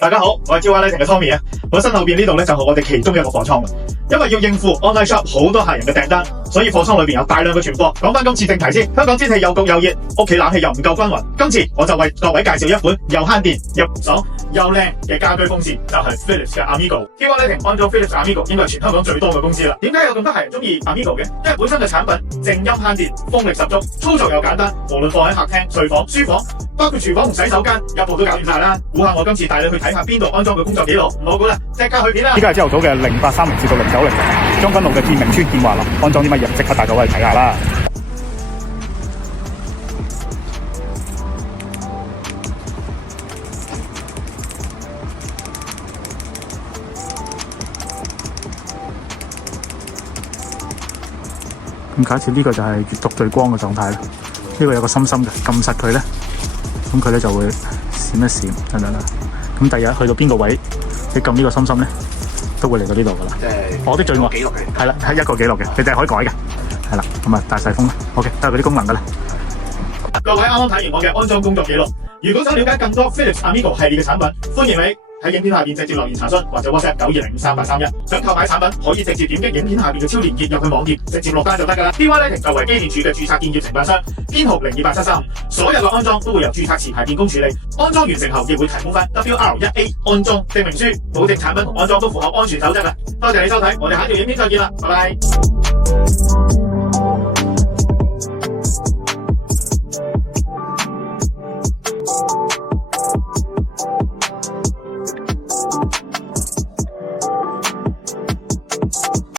大家好，我係 JY Lighting 嘅 Tommy 啊。本身後邊呢度咧就係我哋其中一個貨倉，因為要應付 online shop 好多客人嘅訂單，所以貨倉裏邊有大量嘅存貨。講翻今次正題先，香港天氣又焗又熱，屋企冷氣又唔夠均勻。今次我就為各位介紹一款又慳電又爽又靚嘅家居風扇，就係 Philips 嘅 Amigo。JY Lighting 安裝 Philips Amigo 應該係全香港最多嘅公司啦。點解有咁多客人中意 Amigo 嘅？因為本身嘅產品靜音慳電，風力十足，操作又簡單，無論放喺客廳、睡房、書房，包括廚房同洗手間，一步都搞掂晒啦。估下我今次帶你去睇下邊度安裝嘅工作記錄，唔好估啦，即刻去片啦！依家係朝頭早嘅0830至到0900，將軍澳嘅建明村建華林安裝啲乜嘢？即刻帶到我去睇下啦！咁假設呢個就係閱讀對光嘅狀態啦，呢個有個心心嘅，撳實佢咧，咁佢咧就會閃一閃，等等啦。咁第日去到邊個位，你撳呢個心心咧，都會嚟到呢度噶啦。我的最愛記錄嘅，係啦，係一個記錄嘅，你哋可以改嘅，係啦。咁啊，大細風啦 ，OK，都係嗰啲功能噶啦。各位啱啱睇完我嘅安裝工作記錄，如果想了解更多 Philips Amigo 系列嘅產品，歡迎你喺影片下邊直接留言查詢，或者 WhatsApp 92053831。想購買產品可以直接點擊影片下邊嘅超連結入去網頁，直接落單就得噶啦。JY Lighting 作為機電署嘅註冊建業承辦商，編號028735，所有嘅安裝都會由註冊持牌電工處理。安裝完成後亦會提供翻 WR1A 安裝證明書，保證產品同安裝都符合安全守則啊！多謝你收睇，我哋下一條影片再見啦，拜拜。